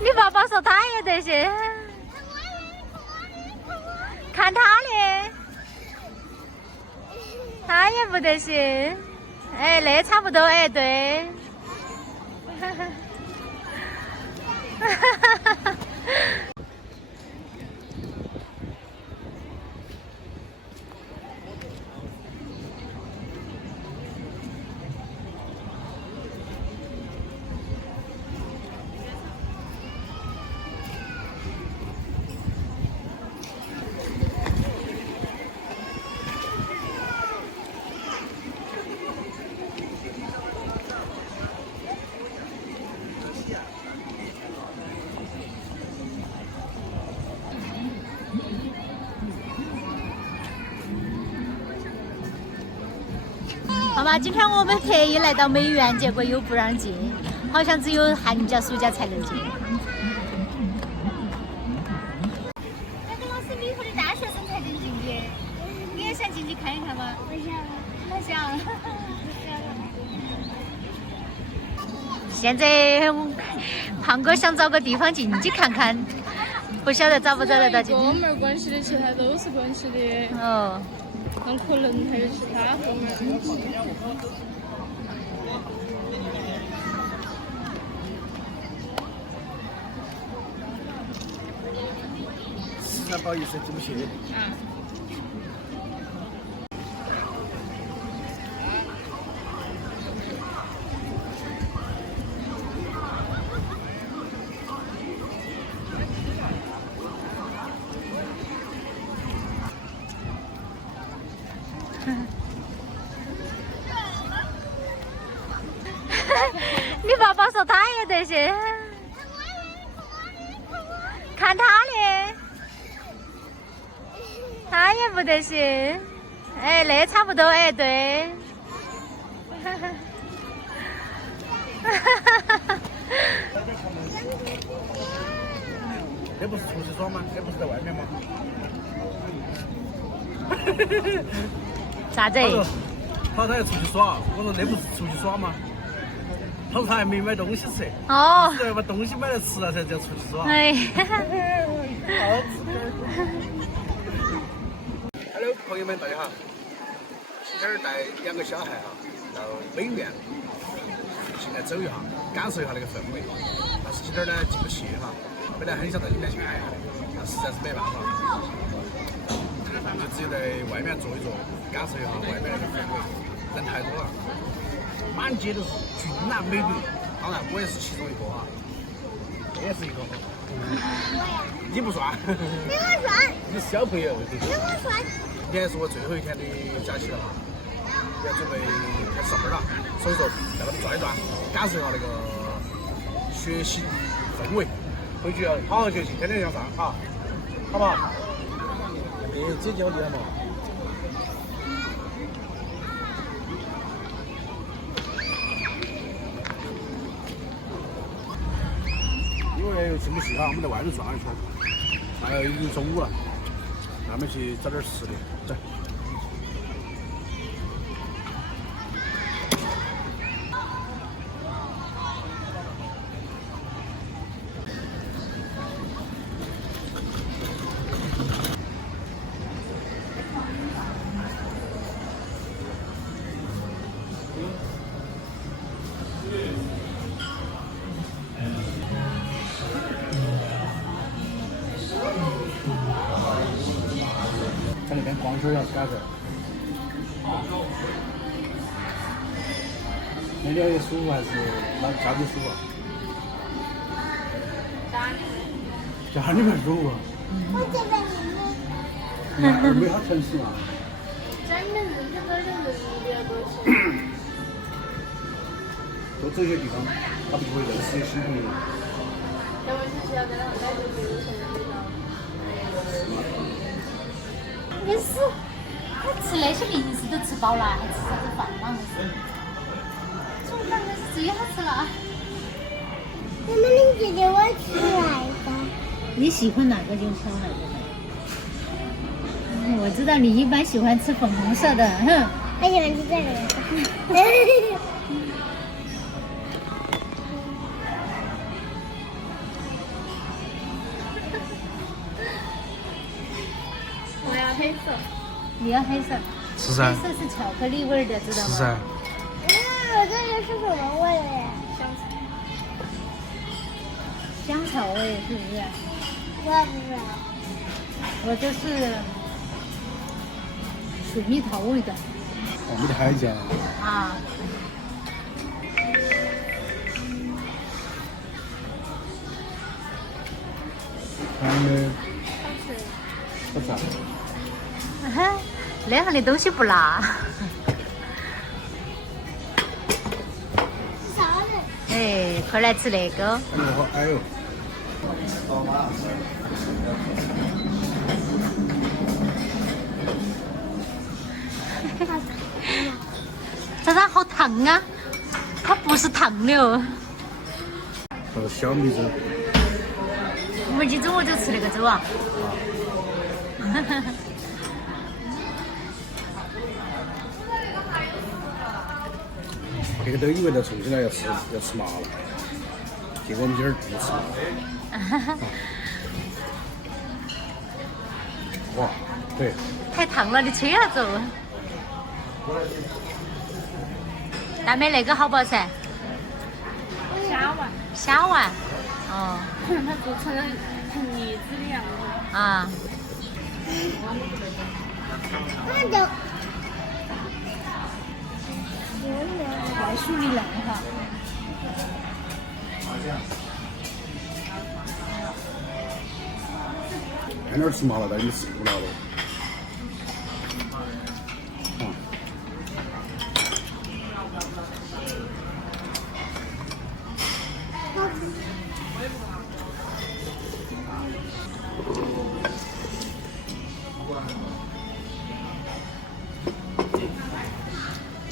你爸爸说他也得行，看他的，他也不得行。哎，那差不多，哎，对。好嘛，今天我们特意来到美院，结果又不让进，好像只有寒假、暑假才能进。那个老师，你以后的大学生才能进的，你也想进去看一看吗？不想，不想。现在胖哥想找个地方进去看看，不晓得找不找得到进去。哥们儿关系的，其他都是关系的。哦。那可能还有其他方面。实在不好意思，进不去。你爸爸说他也得行，看他的，他也不得行。哎，那差不多，哎，对。这不是出去耍吗？这不是在外面吗？啥子？他说他要出去耍，我说那不是出去耍吗？他说他还没买东西吃。哦。是要把东西买来吃了才叫出去耍。哎。好吃。Hello， 朋友们，大家好。今天带2个小孩到美院，进来走一下，感受一下那个氛围。但是今天呢进不去本来很想在里面去看一下的，但实在是没办法，就只有在外面坐一坐，感受一下外面那个氛围。人太多了，满街都是俊男美女，当然我也是其中一个我也是一个。你不算？给我算。你是小朋友。给我算。今天是我最后一天的假期了要准备开始上班了，所以说带他们转一转，感受一下那个学习氛围。回去要好好学习，天天向上，好不好？姐姐好厉害嘛！因为又进不去我们在外面转了一圈，还有已经中午了，咱们去找点吃的，走。在那边逛圈要是干这，那里也舒服还是那家里舒服？家里面舒服。我觉得你们。二美好城市嘛。家里面人就在人比较多些。多走一些地方，他们就会认识一些新朋友。要不就是要在那待着，比如说味道。你是他吃那些零食都吃饱了，还吃啥子饭嘛？中饭那是最好吃了。妈妈，你觉得我吃哪个？你喜欢哪个就挑哪个呗。我知道你一般喜欢吃粉红色的，哼。我喜欢吃这个。我要黑色。你要黑色，是噻黑，色是巧克力味儿的，知道吗？是噻。我这个是什么味呀？香草味是不是？我不知道。我这是水蜜桃味的我们的海酱，啊。俺们不咋。哈，那样的东西不辣。啥呢？哎，快来吃那个。哎呦，这它好烫啊！它不是烫的哦。还有小米粥，我们今中午就吃那个粥啊。别个都以为在重庆来要吃麻了，结果我们今儿不吃麻了。哇，对，太烫了，你吹下走。大妹，那个好不好吃？虾丸，虾丸。哦。它做成了梨子的样子。啊。那就。外酥里嫩哈。在那儿吃麻辣，但你吃不辣的。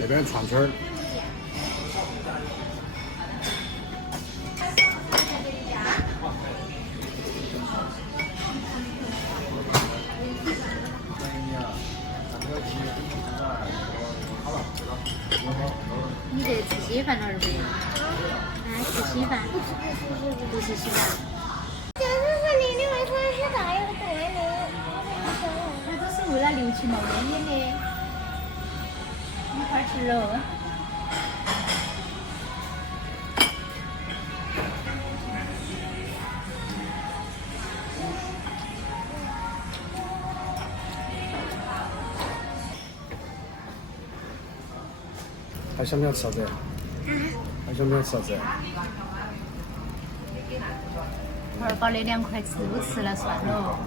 那边串串儿。你这吃稀饭了儿不？吃稀饭？不吃稀饭。这是你的为什么是大一个对的？它都是为了留起冒烟的。你快吃肉。还想不想吃啥子？还想不想吃啥子？儿把那2块吃都吃了算了。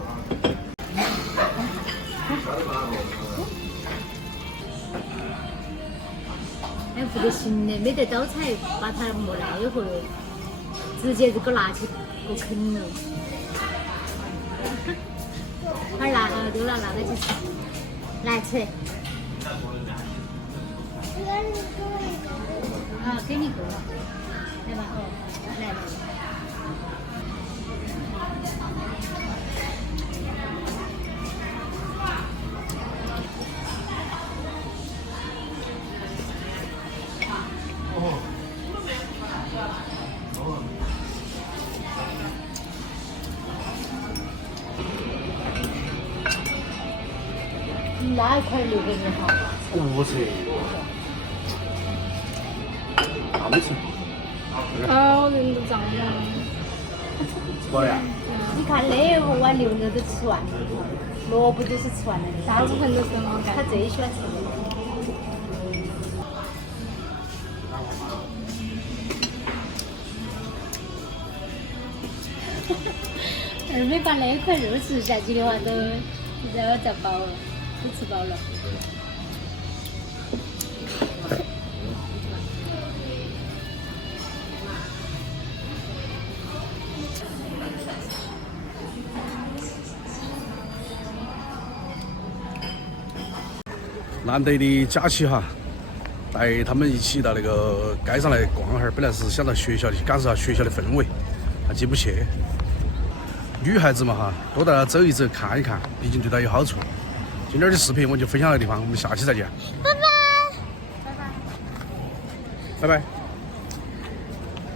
哎，不得行的，没得刀菜把它磨烂以后，直接这个拿起给啃了。好辣啊，丢了，拿到去吃，来吃。啊，给你够了，来吧，哦，来来。那一块留给你哈。不吃。大没吃。好人都胀了。吃饱了呀？你看那一碗牛肉都吃完了，萝卜都是吃完了的，大部分都是我干。他最喜欢吃的。二妹把那块肉吃下去的话，都要饱了，都吃饱了。难得的假期哈，带他们一起到那个街上来逛哈儿。本来是想到学校去感受下学校的氛围，结不去。女孩子嘛哈，多带她走一走看一看，毕竟对她有好处。今天的视频我就分享到这地方，我们下期再见。拜拜。拜拜。拜拜。